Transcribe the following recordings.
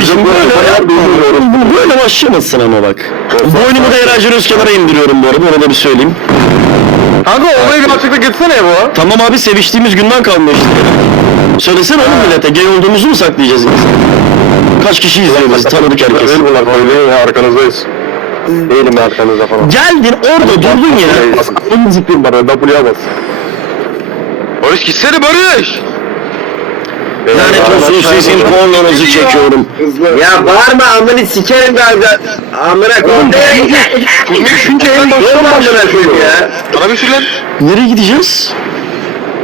Abicim böyle, bu böyle başlamasın ama bak. Boynumu da Eray Özkenar'a indiriyorum bu arada onu da bir söyleyeyim. Kanka olayı bir açıklık etsene bu. Tamam abi seviştiğimiz günden kalma işte. Söylesene oğlum millete gay olduğumuzu mu saklayacağız insan? Kaç kişi izliyor bizi tanıdık herkes. Değil bunlar söyleyeyim ya arkanızdayız. Değilim ya arkanızda falan. Geldin orada durdun yine. Onun zıplayayım bana W'ye bas. Barış gitsene Barış. Lanet olsun sizin pornonuzu çekiyorum. Ya bağırma amını sikerim galiba. Amına koyayım. Düşünce en Yorma amına koyayım ya. Bana bir sür lan. Nereye gideceğiz?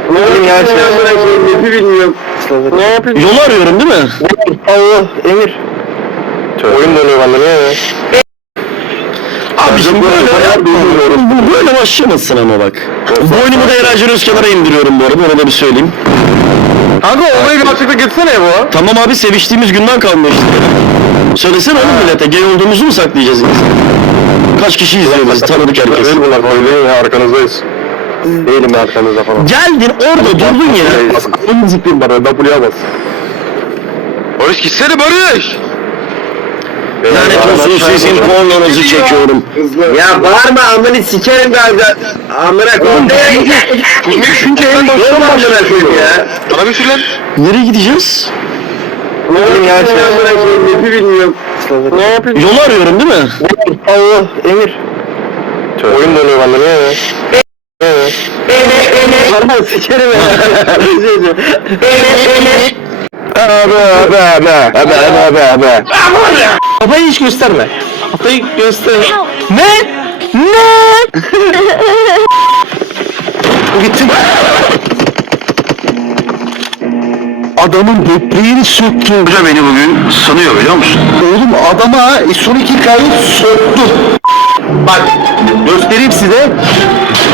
Oğlum ya sen amına koyayım nefi bilmiyorum. Ne yapayım? Yolu arıyorum değil mi? Allah Emir. Oyun dönüyor bende ne ya? Abicim böyle, bu böyle başlamasın ama bak. Boynumu da Eray Özkenar'a indiriyorum bu arada onu da bir söyleyeyim. Kanka olayı bir açıklık etsene bu. Tamam abi seviştiğimiz günden kalma işte. Söylesene oğlum millete gay olduğumuzu mu saklayacağız insan? Kaç kişi izliyor bizi tanıdık herkes. Değil bunlar söyleyeyim ya arkanızdayız. Değilim ya arkanızda falan. Geldin orada durdun yine. Onun zıplayayım bana W'ye bas. Barış gitsene Barış. Lanet olsun sizin pornonuzu çekiyorum. Ya bağırma amını sikerim galiba. Amına koyayım. Düşünce en Yorma amına koyayım ya. Bana bir sür lan. Nereye gideceğiz? Oğlum ya sen amına koyayım nefi bilmiyorum. Ne yapayım? Yolu arıyorum değil mi? Allah Emir. Oyun dönüyor bende ne ya? Ne ya? Bağırma sikerim ya. Abi abi abi abi abi abi abi. Kafayı hiç gösterme. Kafayı gösterme. Ne? Ne? Gittim. Adamın böbreğini söktü. Hoca beni bugün sanıyor biliyor musun? Oğlum adama son iki kayıt soktu. Bak göstereyim size.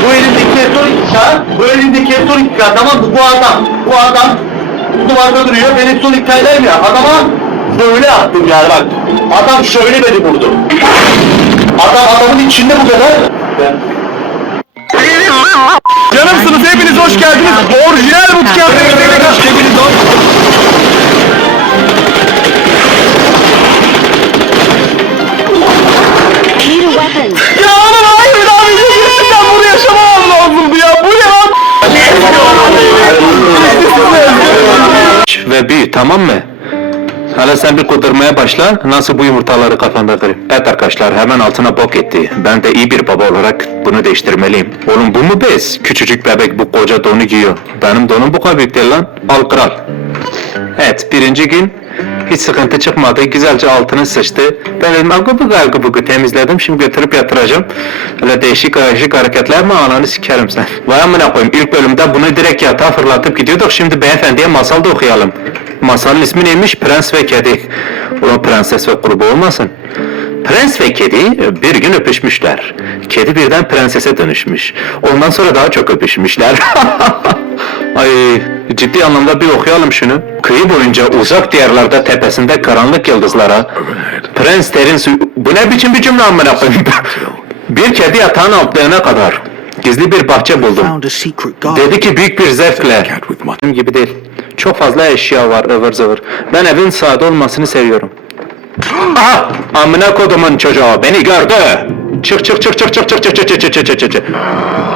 Bu elimdeki elektronik kağıt, bu elimdeki elektronik kağıt tamam mı? Bu adam, bu adam bu duvarda duruyor. Ben elektronik kağıdayım ya. Adama böyle attım yani bak. Adam şöyle beni vurdu. Adam adamın içinde bu kadar. Canımsınız hepiniz hoş geldiniz. Orijinal bootcamp hepiniz hoş. Ya oğlum ve büyü tamam mı? Hala sen bir kudurmaya başla, nasıl bu yumurtaları kafanda kırayım. Evet arkadaşlar hemen altına bok etti. Ben de iyi bir baba olarak bunu değiştirmeliyim. Oğlum bu mu bez? Küçücük bebek bu koca donu giyiyor. Benim donum bu kadar büyük değil lan. Al kral. Evet birinci gün hiç sıkıntı çıkmadı. Güzelce altını sıçtı. Ben dedim algı bugu algı bugu temizledim. Şimdi götürüp yatıracağım. Öyle değişik değişik hareketler mi ananı sikerim sen. Vay amına koyayım. İlk bölümde bunu direkt yatağa fırlatıp gidiyorduk. Şimdi beyefendiye masal da okuyalım. Masalın ismi neymiş? Prens ve Kedi. Ulan prenses ve kurbu olmasın. Prens ve kedi bir gün öpüşmüşler. Kedi birden prensese dönüşmüş. Ondan sonra daha çok öpüşmüşler. Ay ciddi anlamda bir okuyalım şunu. Kıyı boyunca uzak diyarlarda tepesinde karanlık yıldızlara Prens su... Bu ne biçim bir cümle amına koyayım? bir kedi yatağın altlarına kadar gizli bir bahçe buldum. Dedi ki büyük bir zevkle. Benim gibi değil. Çok fazla eşya var ıvır zıvır. Ben evin sade olmasını seviyorum. Aha! Amına kodumun çocuğu beni gördü. Çık çık çık çık çık çık çık çık çık çık çık çık çık.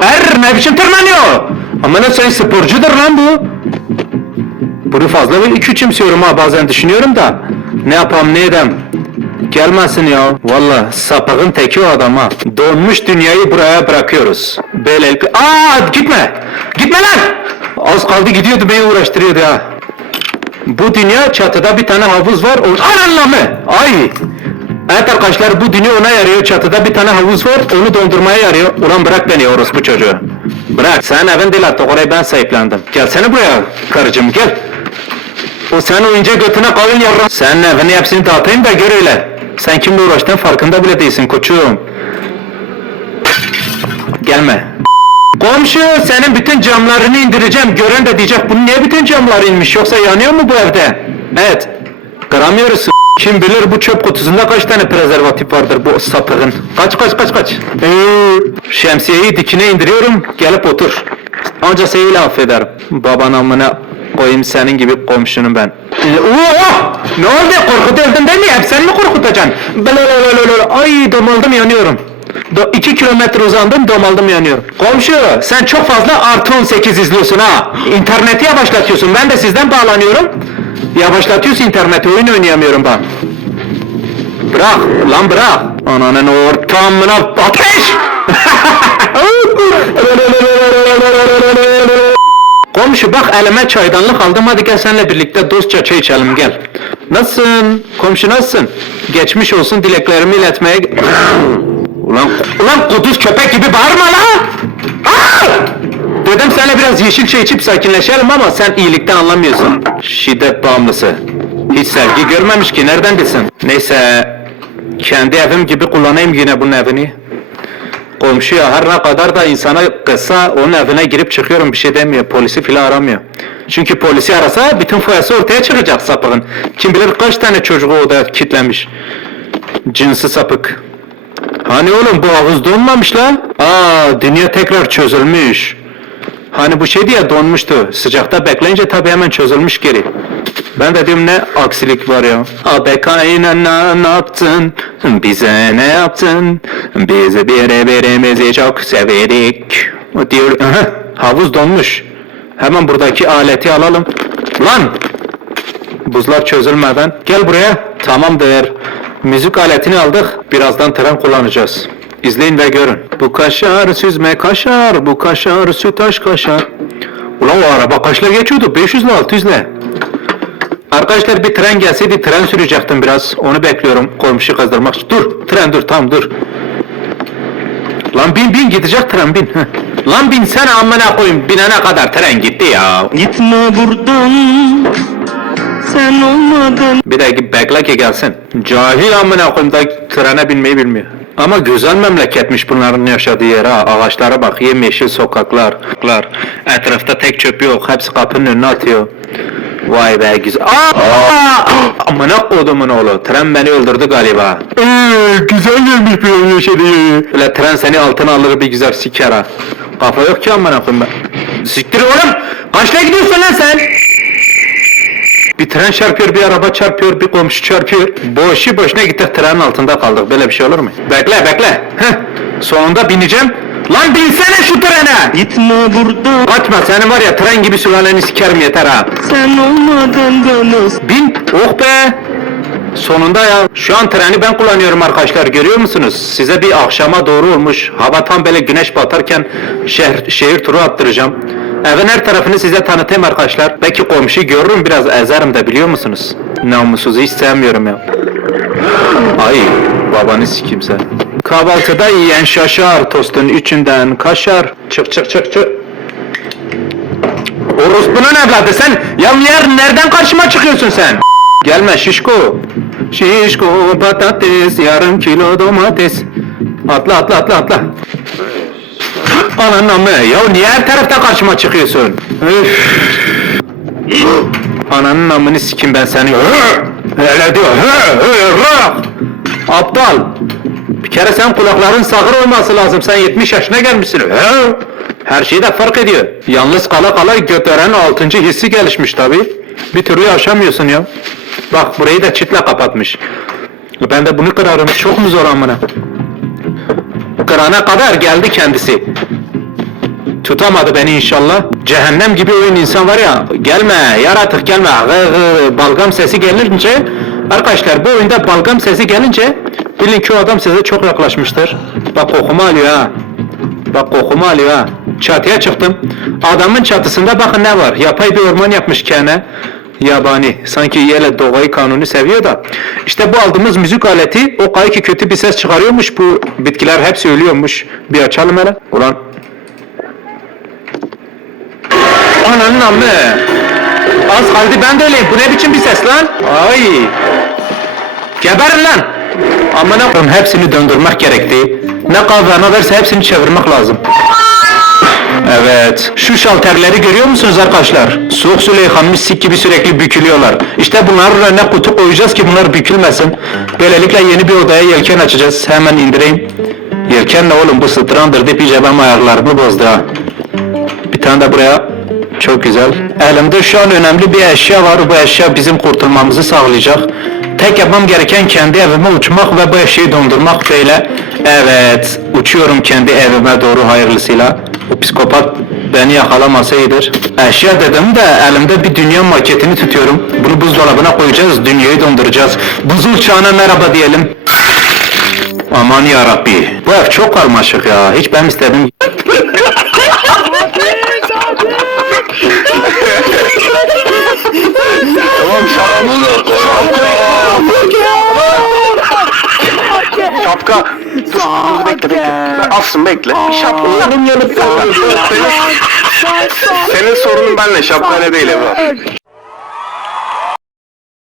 Er ne biçim tırmanıyor? Amına sen sporcudur lan bu. Bunu fazla bir küçümsüyorum ha bazen düşünüyorum da. Ne yapam ne edem? Gelmesin ya. Valla sapığın teki o adam ha. Donmuş dünyayı buraya bırakıyoruz. Böyle... Aa gitme! Gitme lan! Az kaldı gidiyordu beni uğraştırıyordu ha. Bu dünya çatıda bir tane havuz var. O... Ananla mı? Ay! Evet arkadaşlar bu dünya ona yarıyor. Çatıda bir tane havuz var. Onu dondurmaya yarıyor. Ulan bırak beni orospu çocuğu. Bırak. Sen evin değil artık. Orayı ben sahiplendim. Gelsene buraya karıcığım gel. O sen oyunca götüne kalın yavrum. Senin evini hepsini dağıtayım da gör öyle. Sen kimle uğraştığın farkında bile değilsin koçum. Gelme. Komşu senin bütün camlarını indireceğim. Gören de diyecek bunun niye bütün camları inmiş yoksa yanıyor mu bu evde? Evet. Kıramıyoruz. Kim bilir bu çöp kutusunda kaç tane prezervatif vardır bu sapığın. Kaç kaç kaç kaç. Ee, şemsiyeyi dikine indiriyorum. Gelip otur. Anca seni affederim. Baban amına koyayım senin gibi komşunun ben. Oo! Ne oldu? Korkutu evden tutacaksın. Blablabla. Ay domaldım yanıyorum. Do 2 kilometre uzandım domaldım yanıyorum. Komşu sen çok fazla artı 18 izliyorsun ha. İnterneti yavaşlatıyorsun. Ben de sizden bağlanıyorum. Yavaşlatıyorsun interneti oyun oynayamıyorum ben. Bırak lan bırak. Ananın ortamına ateş! Komşu bak elime çaydanlık aldım hadi gel seninle birlikte dostça çay içelim gel. Nasılsın? Komşu nasılsın? Geçmiş olsun dileklerimi iletmeye... ulan, ulan kuduz köpek gibi bağırma lan! Dedim seninle biraz yeşil çay içip sakinleşelim ama sen iyilikten anlamıyorsun. Şiddet bağımlısı. Hiç sevgi görmemiş ki nereden bilsin? Neyse kendi evim gibi kullanayım yine bunun evini. Komşuya her ne kadar da insana kızsa onun evine girip çıkıyorum bir şey demiyor. Polisi filan aramıyor. Çünkü polisi arasa bütün foyası ortaya çıkacak sapığın. Kim bilir kaç tane çocuğu odaya kilitlemiş. Cinsi sapık. Hani oğlum bu havuz donmamış la? Aa dünya tekrar çözülmüş. Hani bu şey diye donmuştu. Sıcakta bekleyince tabii hemen çözülmüş geri. Ben de diyorum ne aksilik var ya. Abekayla ne, ne yaptın? Bize ne yaptın? Biz birbirimizi çok severik. Diyor, havuz donmuş. Hemen buradaki aleti alalım. Lan! Buzlar çözülmeden. Gel buraya. Tamamdır. Müzik aletini aldık. Birazdan tren kullanacağız. İzleyin ve görün. Bu kaşar süzme kaşar, bu kaşar sütaş kaşar. Ulan o araba kaçla geçiyordu? 500 ile 600 ile. Arkadaşlar bir tren gelseydi tren sürecektim biraz. Onu bekliyorum komşu kızdırmak için. Dur tren dur tam dur. Lan bin bin gidecek tren bin. Heh. Lan bin sen amına koyayım binene kadar tren gitti ya. Gitme buradan Sen olmadın Bir de bekle ki gelsin. Cahil amına koyayım da trene binmeyi bilmiyor. Ama güzel memleketmiş bunların yaşadığı yer ha. Ağaçlara bak, yemyeşil sokaklar. Etrafta tek çöp yok. Hepsi kapının önüne atıyor. Vay be güzel. Aa! Amına kodumun oğlu. Tren beni öldürdü galiba. Ee, güzel gelmiş bir yaşadığı. Öyle tren seni altına alır bir güzel siker ha. Kafa yok ki amına koyayım ben. Siktir oğlum. Kaçla gidiyorsun lan sen? Bir tren çarpıyor, bir araba çarpıyor, bir komşu çarpıyor. Boşu boşuna gittik trenin altında kaldık. Böyle bir şey olur mu? Bekle bekle. Heh. Sonunda bineceğim. Lan binsene şu trene. Gitme buradan Kaçma senin var ya tren gibi sülaleni sikerim yeter ha. Sen olmadın bana Bin. Oh be. Sonunda ya. Şu an treni ben kullanıyorum arkadaşlar. Görüyor musunuz? Size bir akşama doğru olmuş. Hava tam böyle güneş batarken şehir, şehir turu attıracağım. Evin her tarafını size tanıtayım arkadaşlar. Belki komşu görürüm biraz ezerim de biliyor musunuz? Namusuzu hiç sevmiyorum ya. Ay babanı sikeyim sen. Kahvaltıda yiyen şaşar, tostun içinden kaşar. Çık çık çık çık. Orospunun evladı sen ya yer nereden karşıma çıkıyorsun sen? Gelme şişko. Şişko patates yarım kilo domates. Atla atla atla atla. Ananın amı ya niye her tarafta karşıma çıkıyorsun? Ananın amını sikim ben seni. Öyle diyor. Aptal. Bir kere sen kulakların sağır olması lazım. Sen 70 yaşına gelmişsin. He? Her şeyi de fark ediyor. Yalnız kala kala götüren altıncı hissi gelişmiş tabi. Bir türlü yaşamıyorsun ya. Bak burayı da çitle kapatmış. Ben de bunu kırarım. Çok mu zor amına? Kırana kadar geldi kendisi. Tutamadı beni inşallah. Cehennem gibi oyun insan var ya. Gelme yaratık gelme. Gı gı, balgam sesi gelince arkadaşlar bu oyunda balgam sesi gelince bilin ki o adam size çok yaklaşmıştır. Bak kokumu alıyor ha. Bak kokumu alıyor ha. Çatıya çıktım. Adamın çatısında bakın ne var. Yapay bir orman yapmış kendine. Yabani. Sanki yele doğayı kanunu seviyor da. İşte bu aldığımız müzik aleti o kayı ki kötü bir ses çıkarıyormuş. Bu bitkiler hepsi ölüyormuş. Bir açalım hele. Ulan Ananın amı. Az kaldı ben de öyleyim. Bu ne biçim bir ses lan? Ay. Geberin lan. Amına koyayım hepsini döndürmek gerekti. Ne ne verse hepsini çevirmek lazım. Evet. Şu şalterleri görüyor musunuz arkadaşlar? Soğuk su yıkanmış sik gibi sürekli bükülüyorlar. İşte bunların önüne kutu koyacağız ki bunlar bükülmesin. Böylelikle yeni bir odaya yelken açacağız. Hemen indireyim. Yelken ne oğlum bu strandır deyip iyice ayarlarımı bozdu ha. Bir tane de buraya. Çok güzel. Elimde şu an önemli bir eşya var. Bu eşya bizim kurtulmamızı sağlayacak. Tek yapmam gereken kendi evime uçmak ve bu eşeği dondurmak böyle. Evet, uçuyorum kendi evime doğru hayırlısıyla. O psikopat beni yakalamasaydır. Eşya dedim de elimde bir dünya maketini tutuyorum. Bunu buzdolabına koyacağız, dünyayı donduracağız. Buzul çağına merhaba diyelim. Aman ya Rabbi. Bu ev çok karmaşık ya. Hiç ben istedim. Alsın bekle. Bir şapka. Oğlum yanıp Senin, sorunun benle şapkayla değil Ebru.